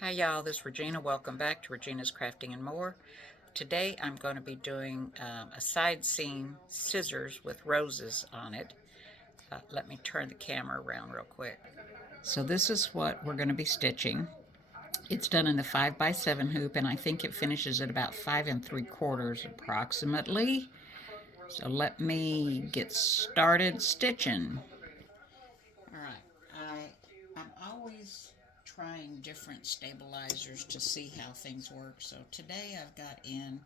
Hi y'all, this is Regina. Welcome back to Regina's Crafting and More. Today I'm going to be doing a side seam scissors with roses on it. Let me turn the camera around real quick. So this is what we're going to be stitching. It's done in the 5x7 hoop, and I think it finishes at about 5 3/4 approximately. So let me get started stitching. Alright, I'm always trying different stabilizers to see how things work. So today I've got in,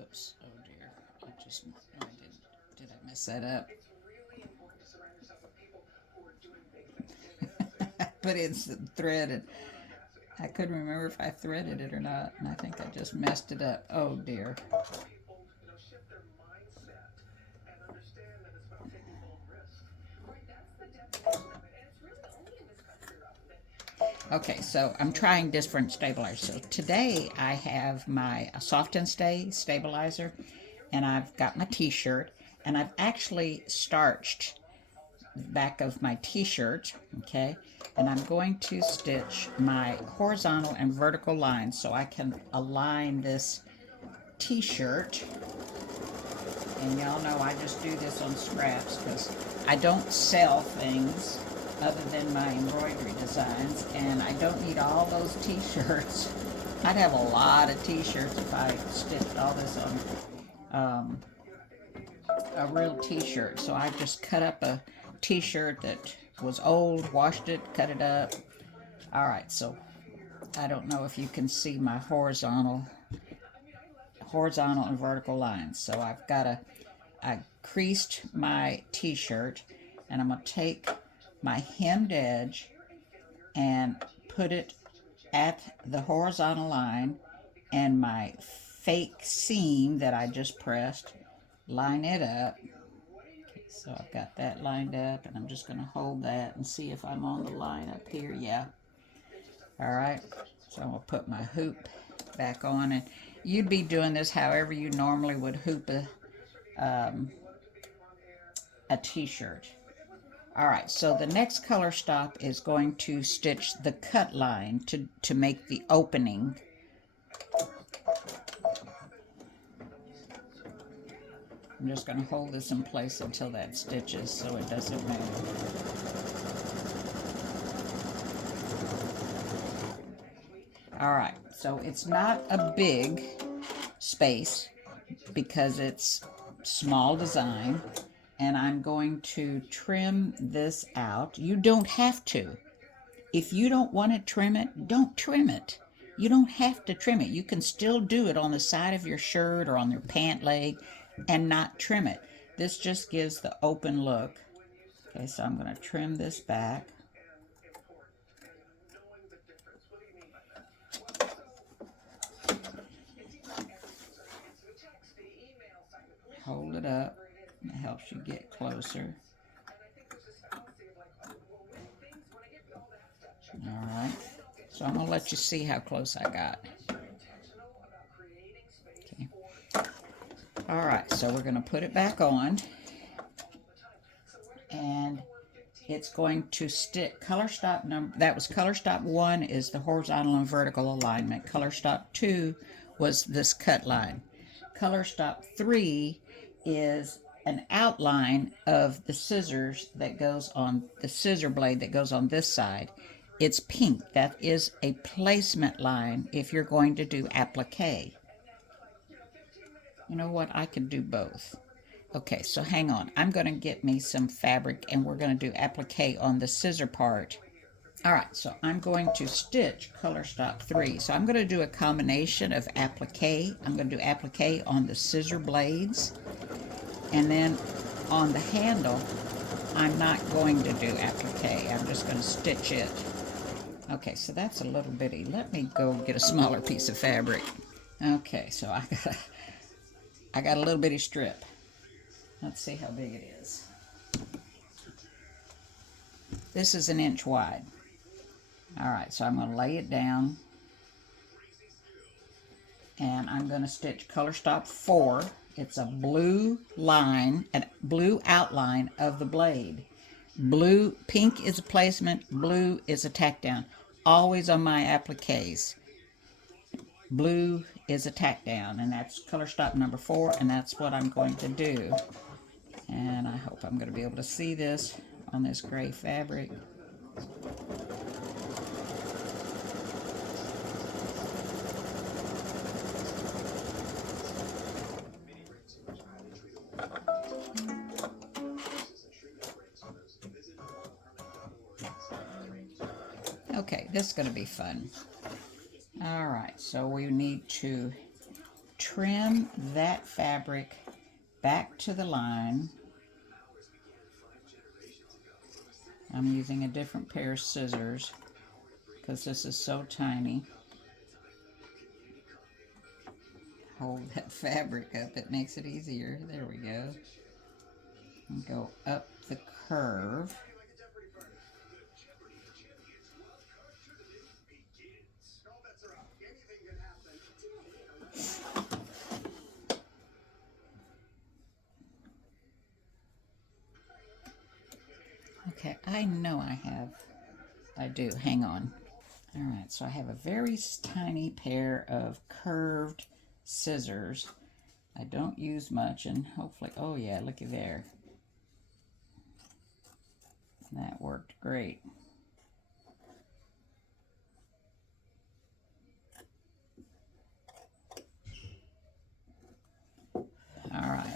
oops, oh dear, did I mess that up? I put in some thread and I couldn't remember if I threaded it or not, and I think I just messed it up. Oh dear. Okay, so I'm trying different stabilizers. So today I have my soft and stay stabilizer, and I've got my t-shirt, and I've actually starched the back of my t-shirt, okay, and I'm going to stitch my horizontal and vertical lines so I can align this t-shirt. And y'all know I just do this on scraps because I don't sell things other than my embroidery designs, and I don't need all those t-shirts. I'd have a lot of t-shirts if I stitched all this on a real t-shirt. So I just cut up a t-shirt that was old, washed it, cut it up. Alright, so I don't know if you can see my horizontal and vertical lines. So I creased my t-shirt, and I'm going to take my hemmed edge and put it at the horizontal line, and my fake seam that I just pressed, line it up. Okay, so I've got that lined up, and I'm just going to hold that and see if I'm on the line up here. Yeah. All right. So I'm going to put my hoop back on, and you'd be doing this however you normally would hoop a t-shirt. Alright, so the next color stop is going to stitch the cut line to make the opening. I'm just going to hold this in place until that stitches so it doesn't move. Alright, so it's not a big space because it's small design, and I'm going to trim this out. You don't have to. If you don't want to trim it, don't trim it. You don't have to trim it. You can still do it on the side of your shirt or on your pant leg and not trim it. This just gives the open look. Okay, so I'm going to trim this back. Hold it up. It helps you get closer. Alright, so I'm going to let you see how close I got. Okay. Alright, so we're going to put it back on, and it's going to stick. Color stop number, that was color stop 1 is the horizontal and vertical alignment. Color stop 2 was this cut line. Color stop 3 is an outline of the scissors that goes on the scissor blade that goes on this side. It's pink. That is a placement line if you're going to do applique. You know what? I could do both. Okay, so hang on. I'm going to get me some fabric, and we're going to do applique on the scissor part. Alright, so I'm going to stitch color stop 3. So I'm going to do a combination of applique. I'm going to do applique on the scissor blades, and then on the handle, I'm not going to do applique. I'm just going to stitch it. Okay, so that's a little bitty. Let me go get a smaller piece of fabric. Okay, so I got a little bitty strip. Let's see how big it is. This is 1 inch wide. Alright, so I'm going to lay it down, and I'm going to stitch color stop 4. It's a blue line, a blue outline of the blade. Blue, pink is a placement, blue is a tack down. Always on my appliques. Blue is a tack down, and that's color stop number 4, and that's what I'm going to do. And I hope I'm going to be able to see this on this gray fabric. Okay, this is going to be fun. All right, so we need to trim that fabric back to the line. I'm using a different pair of scissors because this is so tiny. Hold that fabric up, it makes it easier. There we go. And go up the curve. Okay, I know I do, hang on. All right, so I have a very tiny pair of curved scissors. I don't use much, and hopefully, oh yeah, looky there. That worked great. All right.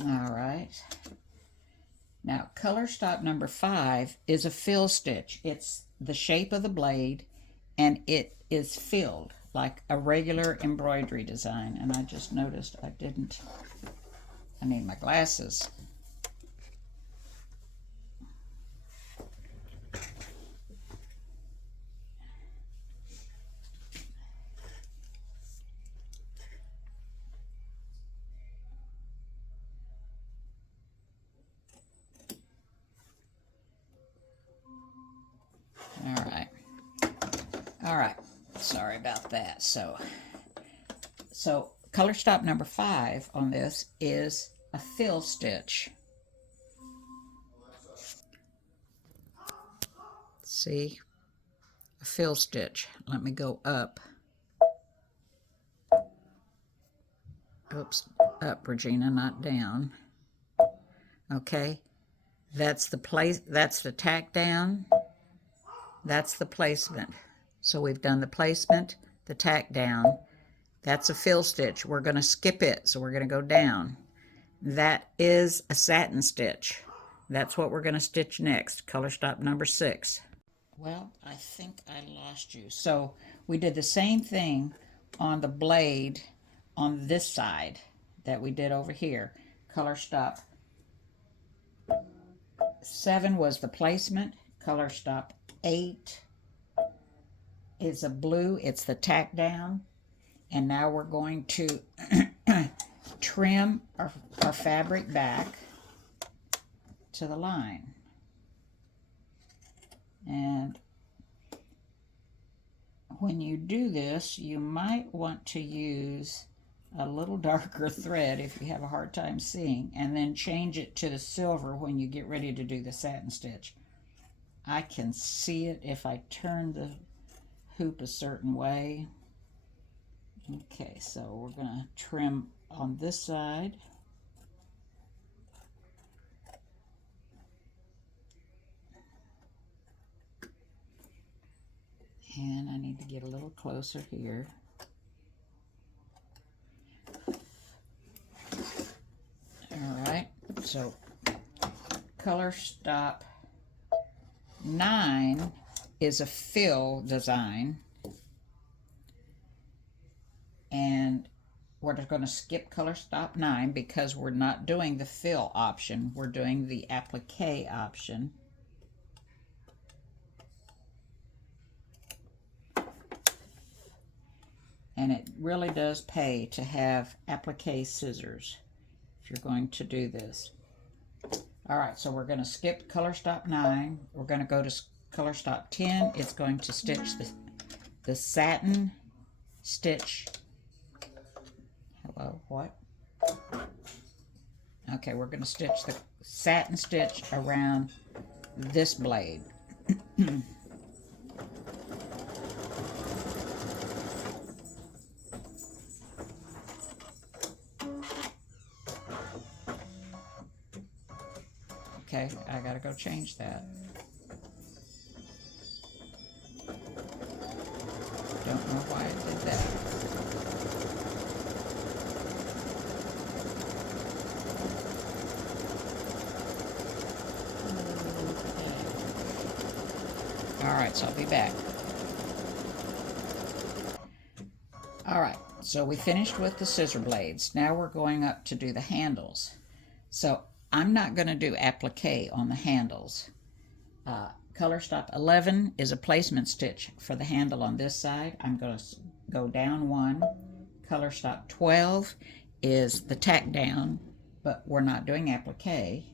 All right. Now, color stop number 5 is a fill stitch. It's the shape of the blade, and it is filled like a regular embroidery design. And I just noticed I need my glasses. All right, sorry about that. So color stop number 5 on this is a fill stitch. See, a fill stitch. Let me go up. Oops, up, Regina, not down. Okay, that's the tack down. That's the placement. So we've done the placement, the tack down. That's a fill stitch. We're going to skip it, so we're going to go down. That is a satin stitch. That's what we're going to stitch next, color stop number 6. Well, I think I lost you. So we did the same thing on the blade on this side that we did over here. Color stop 7 was the placement. Color stop 8 is a blue. It's the tack down. And now we're going to trim our fabric back to the line. And when you do this, you might want to use a little darker thread if you have a hard time seeing, and then change it to the silver when you get ready to do the satin stitch. I can see it if I turn the hoop a certain way. Okay, so we're going to trim on this side. And I need to get a little closer here. All right, so color stop 9 is a fill design. And we're just going to skip color stop 9 because we're not doing the fill option. We're doing the applique option. And it really does pay to have applique scissors if you're going to do this. All right, so we're going to skip color stop 9. We're going to go to color stop 10. It's going to stitch the satin stitch. Hello, what? Okay, we're going to stitch the satin stitch around this blade. Okay, I gotta go change that. Don't know why it did that. Okay. All right, so I'll be back. All right, so we finished with the scissor blades. Now we're going up to do the handles. So I'm not going to do applique on the handles. Color stop 11 is a placement stitch for the handle on this side. I'm going to go down one. Color stop 12 is the tack down, but we're not doing applique.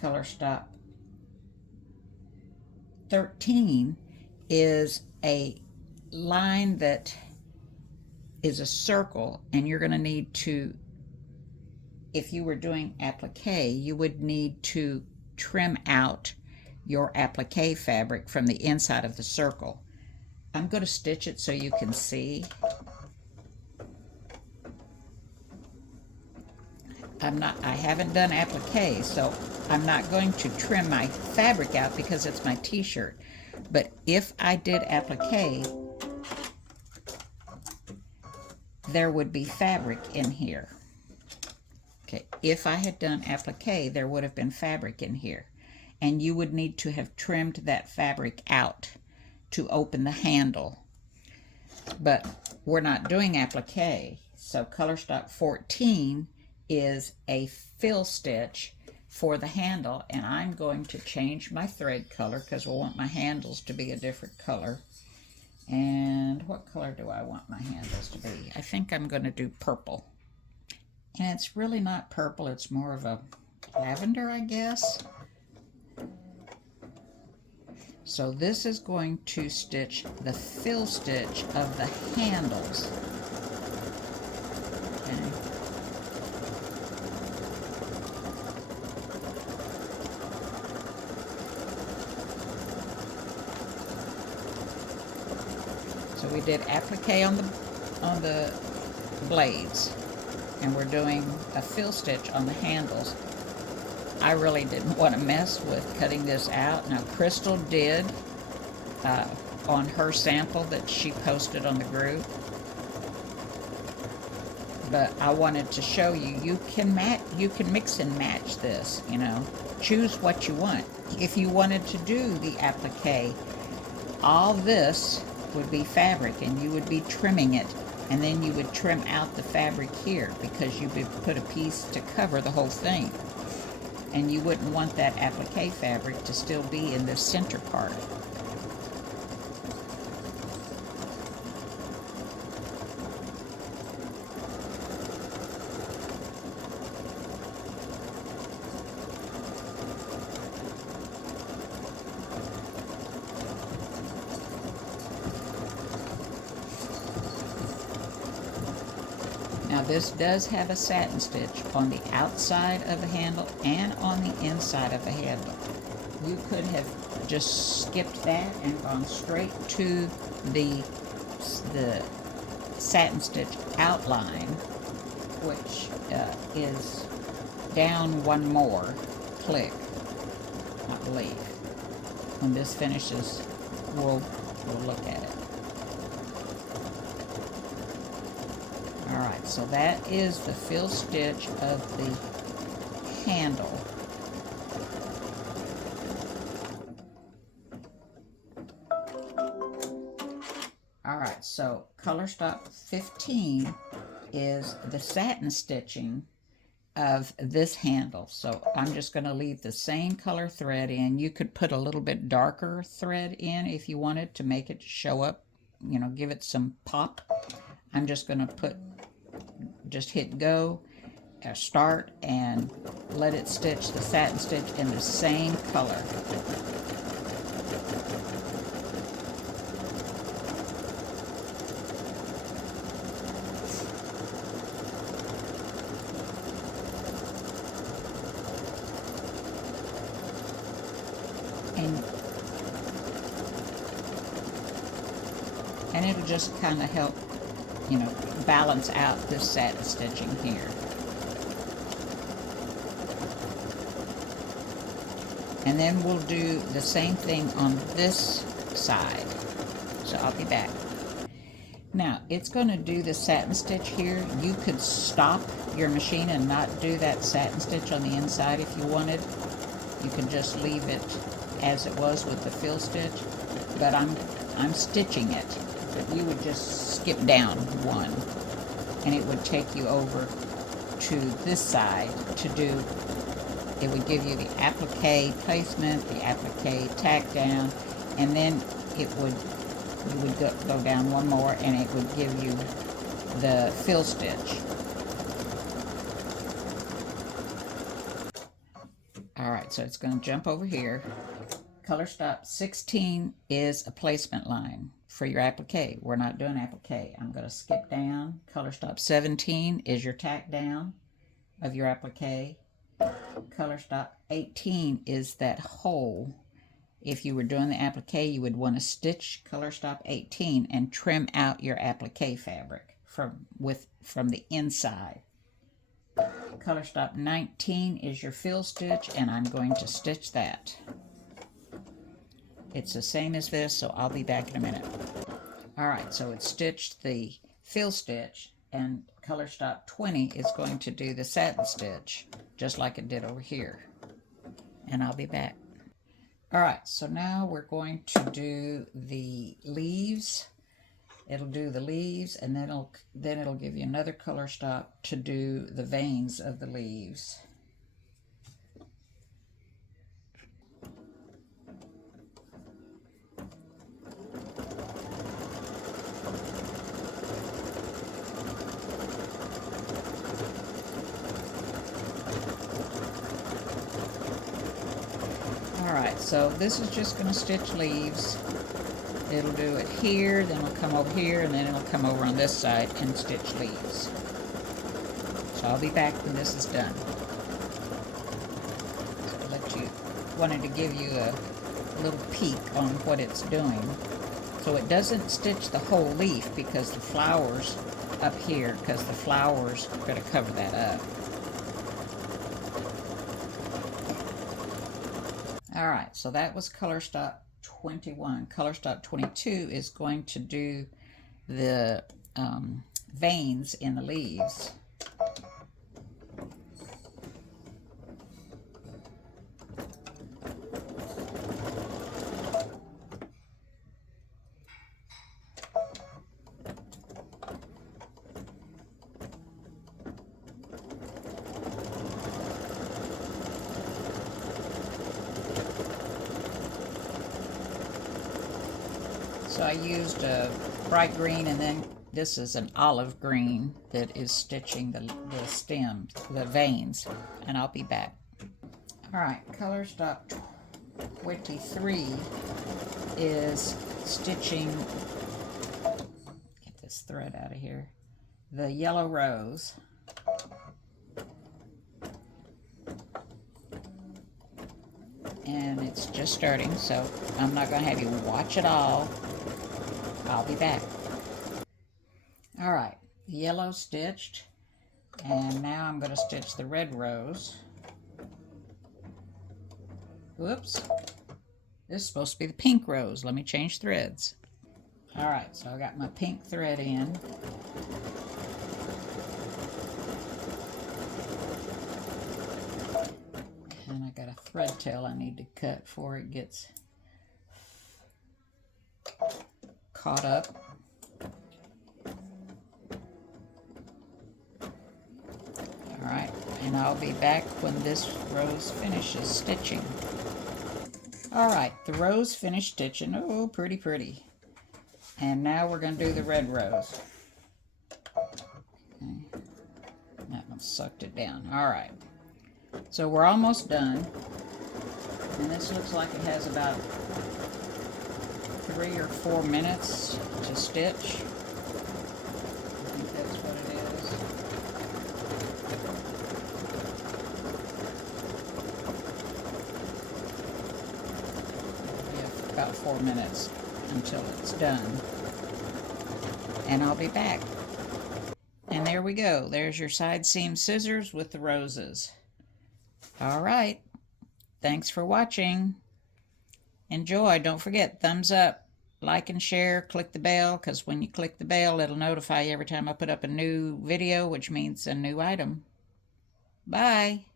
Color stop 13 is a line that is a circle, and you're going to need to, if you were doing applique, you would need to trim out your applique fabric from the inside of the circle. I'm going to stitch it so you can see. I haven't done applique, so I'm not going to trim my fabric out because it's my t-shirt. But if I did applique, there would be fabric in here. Okay, if I had done applique, there would have been fabric in here, and you would need to have trimmed that fabric out to open the handle. But we're not doing applique, so color stop 14 is a fill stitch for the handle, and I'm going to change my thread color because we'll want my handles to be a different color. And what color do I want my handles to be? I think I'm going to do purple. And it's really not purple, it's more of a lavender, I guess. So this is going to stitch the fill stitch of the handles. Okay. So we did applique on the blades, and we're doing a fill stitch on the handles. I really didn't want to mess with cutting this out. Now Crystal did on her sample that she posted on the group, but I wanted to show you, you can mix and match this, you know, choose what you want. If you wanted to do the applique, all this would be fabric and you would be trimming it, and then you would trim out the fabric here because you would put a piece to cover the whole thing, and you wouldn't want that applique fabric to still be in the center part. Now this does have a satin stitch on the outside of the handle and on the inside of the handle. You could have just skipped that and gone straight to the satin stitch outline, which is down one more click, I believe. When this finishes, we'll look at it. Alright, so that is the fill stitch of the handle. Alright, so color stop 15 is the satin stitching of this handle. So I'm just going to leave the same color thread in. You could put a little bit darker thread in if you wanted to make it show up, you know, give it some pop. I'm just going to just hit go, start, and let it stitch the satin stitch in the same color. mean, and it'll just kind of help, you know, balance out this satin stitching here. And then we'll do the same thing on this side. So I'll be back. Now, it's going to do the satin stitch here. You could stop your machine and not do that satin stitch on the inside if you wanted. You can just leave it as it was with the fill stitch. But I'm stitching it. But you would just skip down one, and it would take you over to this side to do. It would give you the applique placement, the applique tack down, and then you would go down one more, and it would give you the fill stitch. All right, so it's going to jump over here. Color stop 16 is a placement line for your applique. We're not doing applique. I'm going to skip down. Color stop 17 is your tack down of your applique. Color stop 18 is that hole. If you were doing the applique, you would want to stitch color stop 18 and trim out your applique fabric from the inside. Color stop 19 is your fill stitch, and I'm going to stitch that. It's the same as this, so I'll be back in a minute. All right, so it's stitched the fill stitch, and color stop 20 is going to do the satin stitch, just like it did over here. And I'll be back. All right, so now we're going to do the leaves. It'll do the leaves, and then it'll give you another color stop to do the veins of the leaves. Alright, so this is just going to stitch leaves. It'll do it here, then it'll come over here, and then it'll come over on this side and stitch leaves. So I'll be back when this is done. So wanted to give you a little peek on what it's doing. So it doesn't stitch the whole leaf because the flowers up here, because the flowers are going to cover that up. Alright, so that was color stop 21. Color stop 22 is going to do the veins in the leaves. So I used a bright green, and then this is an olive green that is stitching the stems, the veins, and I'll be back. All right, color stop 23 is stitching, get this thread out of here, the yellow rose. And it's just starting, so I'm not going to have you watch it all. I'll be back. Alright, the yellow stitched, and now I'm going to stitch the red rose. Whoops. This is supposed to be the pink rose. Let me change threads. Alright, so I got my pink thread in. And I got a thread tail I need to cut before it gets caught up. Alright, and I'll be back when this rose finishes stitching. Alright, the rose finished stitching. Oh, pretty, pretty. And now we're going to do the red rose. Okay. That one sucked it down. Alright. So we're almost done. And this looks like it has about 3 or 4 minutes to stitch. I think that's what it is. about 4 minutes until it's done. And I'll be back. And there we go. There's your side seam scissors with the roses. All right. Thanks for watching. Enjoy. Don't forget, thumbs up, like and share, click the bell, because when you click the bell, it'll notify you every time I put up a new video, which means a new item. Bye.